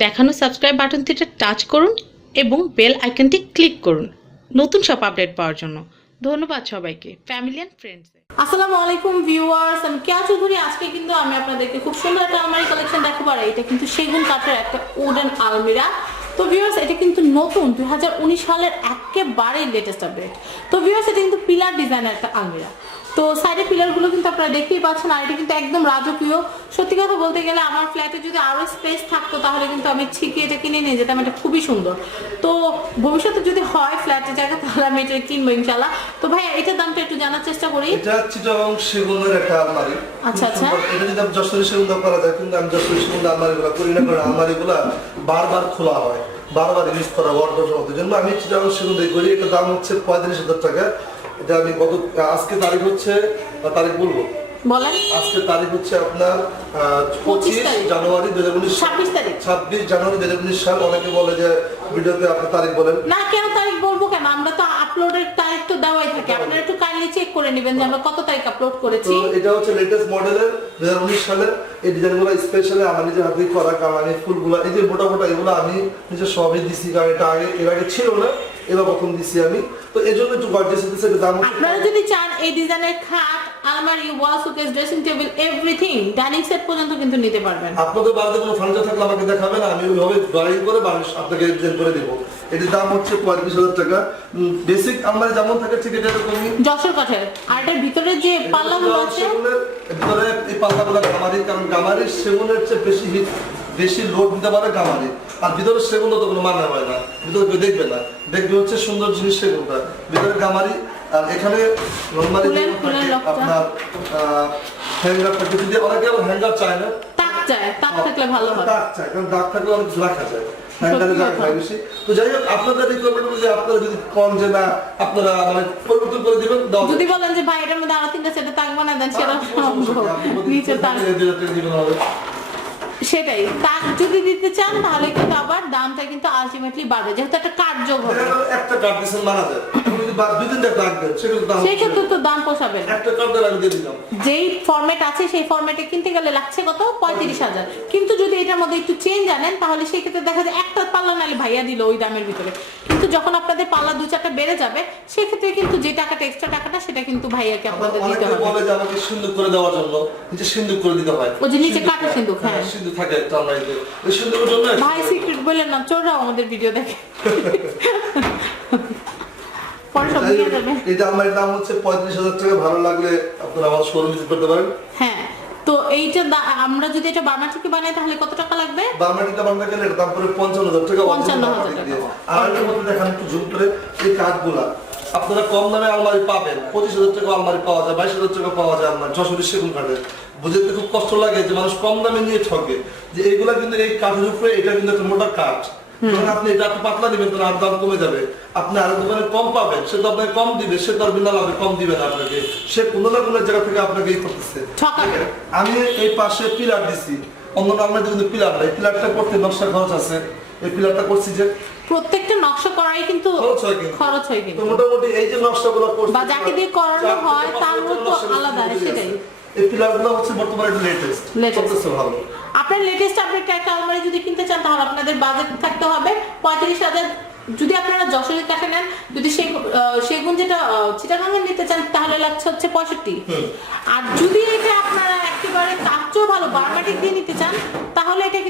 দেখানো subscribe বাটনটিতে touch করুন এবং বেল আইকনটি ক্লিক করুন। নতুন সব আপডেট পাওয়ার জন্য ধন্যবাদ সবাইকে। ফ্যামিলি অ্যান্ড ফ্রেন্ডস আসসালামু আলাইকুম ভিউয়ার্স, আমি কেয়া চৌধুরী। আজকে কিন্তু আমি আপনাদেরকে খুব সুন্দর একটা আলমারি কালেকশন দেখাবো, আর এটা কিন্তু সেগুন কাঠের একটা উডেন আলমিরা। তো ভিউয়ার্স, এটা কিন্তু নতুন, দুই হাজার উনিশ সালের একেবারে লেটেস্ট আপডেট তো ভিউয়ার্স, এটা কিন্তু পিলার ডিজাইনের একটা আলমিরা। তো সাইডের পিলারগুলো কিন্তু আপনারা দেখতেই পাচ্ছেন আর এটা কিন্তু একদম রাজকীয়। সত্যি কথা বলতে গেলে আমার ফ্ল্যাটে যদি আরও স্পেস থাকতো তাহলে কিন্তু আমি ঠিকই এটা কিনে নিয়ে যেতাম এটা খুবই সুন্দর। তো ভবিষ্যতে যদি হয় ফ্ল্যাটের জায়গা তাহলে আমি এটা কিনবো ইনশাল্লাহ তো ভাই এটার দামটা একটু জানার চেষ্টা করি। এটা সেগুনের একটা আলমারি। আচ্ছা, আচ্ছা। এটা যদি যশোরের সেগুন দিয়ে করা যায় কিন্তু আমি যশোরের সেগুন দিয়ে আলমারি গুলা করি না কারণ বারবার খোলা হয়। বারবার ইউজ করা জন্য আমি চিটং সেগুন করি এটা দাম হচ্ছে পঁয়ত্রিশ হাজার টাকা। এটা আমি গত আজকে তারিখ হচ্ছে তারিখ বলব? বলেন। আজকে তারিখ হচ্ছে আপনার পঁচিশ জানুয়ারি দু হাজার উনিশ 26 তারিখ। ছাব্বিশ জানুয়ারি দু হাজার উনিশ সাল। অনেকে বলে যে ভিডিওতে আপনি তারিখ বলেন। না কেন তারিখ বলব কেন? আমরা তো আপলোডের তারিখ তো দেওয়াই থাকে। আপনারা একটু কাইন্ডলি চেক করে নেবেন যে আমরা কত তারিখ আপলোড করেছি। তো এটা হচ্ছে লেটেস্ট মডেলের দুই হাজার উনিশ সালের। এই ডিজাইনগুলো স্পেশালি আমার নিজের হাতে করা কালানি ফুলগুলো এই যে মোটা মোটা এগুলো আমি নিজের সবই দিছি কারণ এটা আগে এর আগে ছিল না। এবার প্রথম দিছি আমি? তো এই জন্য একটু গর্জেস হতেছে এটার দাম আপনারা যদি চান এই ডিজাইনের খাট আলমারি wall showcase dressing table everything dining set পর্যন্ত কিন্তু নিতে পারবেন। আপনাদের বাড়িতে কোনো ফার্নিচার থাকলে আমাকে দেখাবেন আমি ওইভাবে ড্রয়িং করে বাড়ি আপনাকে ডিজাইন করে দেবো। এটির দাম হচ্ছে পঁয়ত্রিশ হাজার টাকা। বেসিক আলমারি যেমন থাকে ঠিক এটা এরকমই যশোর কাঠের। আর এটার ভিতরে যে পাল্লাগুলো আছে ভিতরে এই পাল্লাগুলো গামারি কারণ গামারির সেগুনের চেয়ে বেশি হিট বেশি লোড দিতে পারে গামারি আর ভিতরে সেগুনটা তো কোনো মানে হয় না। ভিতরে কেউ দেখবে না। দেখবে হচ্ছে সুন্দর জিনিস সেগুনটা ভিতরে গামারি আর এখানে লকটা। আপনার হ্যাঙ্গার থাকে যদি অনেকে আবার হ্যাঙ্গার চায় না। হয়। হয় তো যাই হোক আপনাদের রিকোয়ারমেন্ট আপনারা যদি কম যে না আপনারা মানে পরিবর্তন করে দিবেন যদি বলেন যে ভাই এটার মধ্যে আরও তিনটা সেটে তাক বানায় দেন সেটা নিচে তাক সেটাই। তাক যদি দিতে চান তাহলে কিন্তু আবার দামটা কিন্তু আলটিমেটলি বাড়বে। যেহেতু একটা কার্যক হবে একটা কার্ড দিয়েছেন মারা যায় আপনি যদি বাদ দুই তিনটা রাখবেন সেগুলো সেই ক্ষেত্রে তো দাম পোষাবে একটা কার্ড আমি দিয়ে দিলাম। যেই ফরম্যাট আছে সেই ফরম্যাটে কিনতে গেলে লাগছে কত? পঁয়ত্রিশ হাজার। কিন্তু যদি এটার মধ্যে একটু চেঞ্জ আনেন তাহলে সেই ক্ষেত্রে দেখা যায় একটা পাল্লা নালে ভাইয়া দিল ওই দামের ভিতরে। কিন্তু যখন আপনাদের পাল্লা দু চারটা বেড়ে যাবে সেক্ষেত্রে কিন্তু যে টাকাটা এক্সট্রা টাকাটা সেটা কিন্তু ভাইয়াকে আপনাদের দিতে হবে। বলে যে আমাকে সিন্ধুক করে দেওয়ার জন্য নিচে সিন্ধুক করে দিতে হয়। ওই যে নিচে কাটা সিন্ধুক, হ্যাঁ। সিন্ধুক থাকে একটা আলমারিতে ওই সিন্ধুকের জন্য ভাই সিক্রেট বললেন না চোররাও আমাদের ভিডিও দেখে দাম হচ্ছে পঁয়ত্রিশ হাজার টাকা ভালো লাগলে আপনারা আমার শোরুম ভিজিট করতে পারেন হ্যাঁ তো এইটা আমরা যদি এটা বার্মাচুকে বানাই তাহলে কত টাকা লাগবে বার্মাটিতে বানাতে গেলে দাম পড়ে পঞ্চান্ন হাজার টাকা পঞ্চান্ন হাজার। টাকা। আর মধ্যে দেখেন একটু জুম করে এই কাঠগুলা আপনারা কম দামে আলমারি পাবেন। পঁচিশ হাজার টাকা আলমারি পাওয়া যায় বাইশ হাজার টাকা পাওয়া যায় আলমারি যশোরের সেগুন কাঠের বুঝতে খুব কষ্ট লাগে যে মানুষ কম দামে নিয়ে ঠকে। যে এইগুলা কিন্তু এই কাঠের উপরে এটা কিন্তু একটা মোটা কাঠ। যখন আপনি এটা পাতলা দিবেন আর দাম কমে যাবে। আপনি আরও দোকানে কম পাবেন সে তো আপনাকে কম দিবে সে তো আর বিনা লাভে কম দিবে না আপনাকে। সে কোনো না কোনো জায়গা থেকে আপনাকে করতেছে। আমি এই পাশে পিলার দিছি। অন্য কিন্তু পিলার নাই। পিলারটা করতে নকশা খরচ আছে। এই পিলারটা করছি যে প্রত্যেকটা নকশা করাই কিন্তু খরচ হয় কিন্তু। মোটামুটি এই যে নকশাগুলো করছি বা যাকে দিয়ে করানো হয় তার মতো আলাদা, সেটাই। এই পিলারগুলো হচ্ছে বর্তমানে লেটেস্ট। ভালো। আপনার লেটেস্ট আপডেট একটা আলমারি যদি কিনতে চান তাহলে আপনাদের বাজেট থাকতে হবে পঁয়ত্রিশ হাজার। যদি আপনারা যশোরের কাছে নেন যদি সেগুন যেটা চিটাগাঙ্গে নিতে চান তাহলে লাগছে হচ্ছে পঁয়ষট্টি। আর যদি এটা আপনারা একেবারে তার ভালো বারমাটিক দিয়ে নিতে চান তাহলে এটা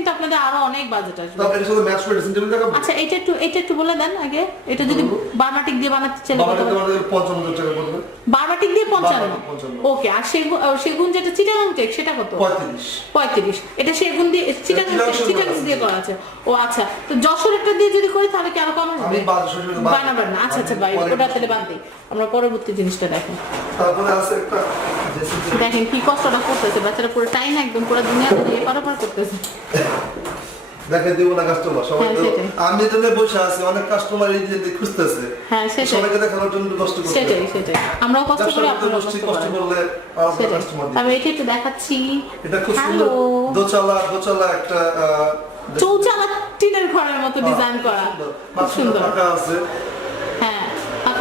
অনেক বাজেট আসবে তারপর এর সাথে ম্যাচ করে ড্রেসিং টেবিল দেখাবো আচ্ছা এটা একটু এটা একটু বলে দেন আগে। এটা যদি বারমাটিক দিয়ে বানাতে বাবাটা তোমাদের পঞ্চান্ন হাজার টাকা পড়বে। বারমাটিক দিয়ে পঞ্চান্ন? বারমাটিক পঞ্চান্ন। ওকে আর সেগুন সেগুন যেটা চিটাগাং টেক সেটা কত? পঁয়ত্রিশ। পঁয়ত্রিশ। এটা সেগুন দিয়ে চিটাগাং চিটাগাং। দিয়ে করা আছে। ও আচ্ছা। তো যশোরেরটা দিয়ে যদি করি তাহলে কি আরও কম হবে? আমি বানাবেন না। আচ্ছা আচ্ছা ভাই ওটা তাহলে বাদ দিই। আমরা পরবর্তী জিনিসটা দেখেন। তারপরে আছে একটা দেখেন কি কষ্টটা করতেছে। বাচ্চারা পুরো টাইম একদম পুরো দুনিয়া এপার ওপার করতেছে। দেখে দিব না কাস্টমার সবাই হ্যাঁ, তো আমি এখানে বসে আছি অনেক কাস্টমার এই যে খুঁজতেছে। হ্যাঁ সবাইকে দেখানোর জন্য কষ্ট করতে সেটাই সেটাই। আমরাও কষ্ট করি গোষ্ঠী কষ্ট করলে আপনার আমি এটা একটু দেখাচ্ছি। এটা খুব সুন্দর দোচালা দোচালা একটা চৌচালা টিনের ঘরের মতো ডিজাইন করা। খুব সুন্দর। আছে। হ্যাঁ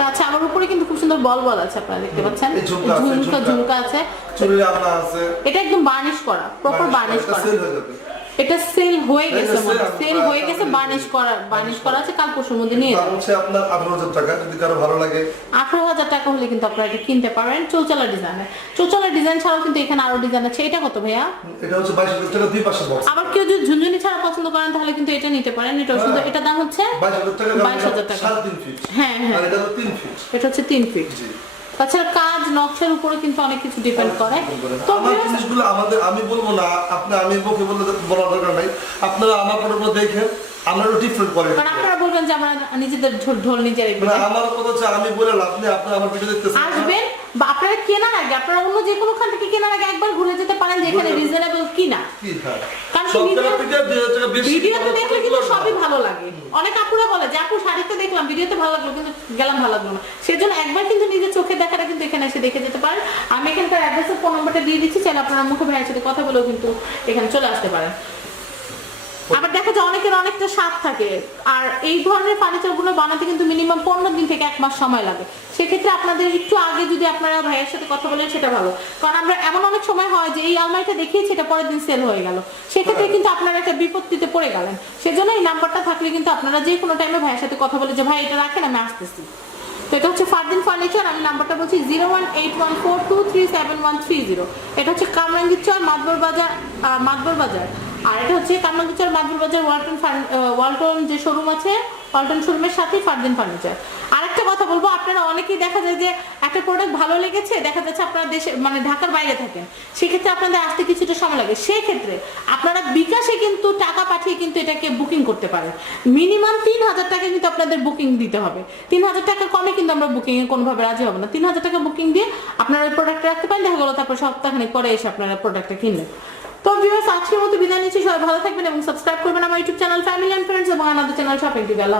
আচ্ছা আমার উপরে কিন্তু খুব সুন্দর বল বল আছে আপনারা দেখতে পাচ্ছেন। ঝুমকা আছে, ঝুমকা আছে। আছে। এটা একদম বার্নিশ করা প্রপার বার্নিশ করা এটা সেল হয়ে গেছে সেল হয়ে। গেছে বার্নিশ করা বার্নিশ করা আছে কাল পরশুর মধ্যে নিয়ে দাম হচ্ছে আপনার আঠারো হাজার টাকা যদি কারও ভালো লাগে। আঠারো হাজার টাকা হলে কিন্তু আপনারা এটা কিনতে পারবেন চৌচালা ডিজাইনের চৌচালা ডিজাইন ছাড়াও কিন্তু এখানে আরও ডিজাইন আছে। এটা কত ভাইয়া? এটা হচ্ছে বাইশ হাজার টাকা দুই পাশে বক্স আবার কেউ যদি ঝুনঝুনি ছাড়া পছন্দ করেন তাহলে কিন্তু এটা নিতে পারেন। এটা শুধু হ্যাঁ। এটা দাম হচ্ছে বাইশ হাজার টাকা বাইশ হাজার টাকা। সাড়ে তিন ফিট হ্যাঁ, হ্যাঁ। আর এটা হলো তিন ফিট এটা হচ্ছে তিন ফিট জি। তাছাড়া কাজ নকশার উপরে কিন্তু অনেক কিছু ডিপেন্ড করে। তো আমার জিনিসগুলো আমাদের আমি বলব না আপনি আমি বললে বলার দরকার নাই। আপনারা আমার কোনো দেখেন আমরা ডিফারেন্ট করে। কারণ আপনারা বলবেন যে আমরা নিজেদের ঢোল ঢোল নিজেরাই মানে আমার কথা হচ্ছে আমি বলে লাভ নেই আপনি আমার ভিডিও দেখতেছেন। আসবেন বা আপনারা কেনার আগে আপনারা অন্য যে কোনো খান থেকে কেনার আগে একবার ঘুরে যেতে পারেন যে এখানে ঘুরে যাবেন। রিজনেবল কিনা। ভিডিওতে দেখলে কিন্তু সবই ভালো লাগে। অনেক আপুরা বলে যে আপু শাড়িতে দেখলাম ভিডিওতে ভালো লাগল কিন্তু গেলাম ভালো লাগল না। সেজন্য একবার কিন্তু নিজের চোখে দেখাটা কিন্তু এখানে এসে দেখে যেতে পারেন। আমি এখানকার অ্যাড্রেসের ফোন নাম্বারটা দিয়ে দিচ্ছি চাইলে আপনারা মুখে ভাইয়ের সাথে কথা বলেও কিন্তু এখানে চলে আসতে পারেন। আবার দেখা যায় অনেকের অনেকটা স্বাদ থাকে। আর এই ধরনের ফার্নিচারগুলো বানাতে কিন্তু মিনিমাম পনেরো দিন থেকে এক মাস সময় লাগে। সেক্ষেত্রে আপনাদের একটু আগে যদি আপনারা ভাইয়ের সাথে কথা বলেন সেটা ভালো। কারণ আমরা এমন অনেক সময় হয় যে এই আলমারিটা দেখিয়েছি এটা পরের দিন সেল হয়ে গেল। সেক্ষেত্রে কিন্তু আপনারা একটা বিপত্তিতে পড়ে গেলেন। সেজন্য এই নাম্বারটা থাকলে কিন্তু আপনারা যে কোনো টাইমে ভাইয়ের সাথে কথা বলে যে ভাই এটা রাখেন আমি আসতেছি। তো এটা হচ্ছে ফারদিন ফার্নিচার আমি নাম্বারটা বলছি zero one eight one four two three seven one three zero এটা হচ্ছে কামরাঙ্গীর চর মাতবর বাজার আহ, মাতবর বাজার। আর এটা হচ্ছে কামরাঙ্গীর চর মাতবর বাজার, ওয়ালটন ওয়ালটন যে শোরুম আছে, ওয়ালটন শোরুমের সাথেই ফারদিন ফার্নিচার আর একটা কথা বলব, আপনারা অনেকেই দেখা যায় যে একটা প্রোডাক্ট ভালো লেগেছে, দেখা যাচ্ছে আপনারা দেশে মানে ঢাকার বাইরে থাকেন, সেক্ষেত্রে আপনাদের আসতে কিছুটা সময় লাগে। সেক্ষেত্রে আপনারা বিকাশে কিন্তু টাকা পাঠিয়ে কিন্তু এটাকে বুকিং করতে পারেন। মিনিমাম তিন হাজার টাকা কিন্তু আপনাদের বুকিং দিতে হবে। তিন হাজার টাকা কমে কিন্তু আমরা বুকিং এ কোনোভাবে রাজি হব না। তিন হাজার টাকা বুকিং দিয়ে আপনারা ওই প্রোডাক্ট রাখতে পারেন, দেখা গেলো তারপর সপ্তাহখানেক পরে এসে আপনারা প্রোডাক্টটা কিনলেন। তো ভিউয়ার্স আজকের মতো বিদায় নিচ্ছি সবাই ভালো থাকবেন এবং সাবস্ক্রাইব করবেন আমার YouTube channel family and friends এবং আমাদের চ্যানেল শপিং টিভি আল্লাহ।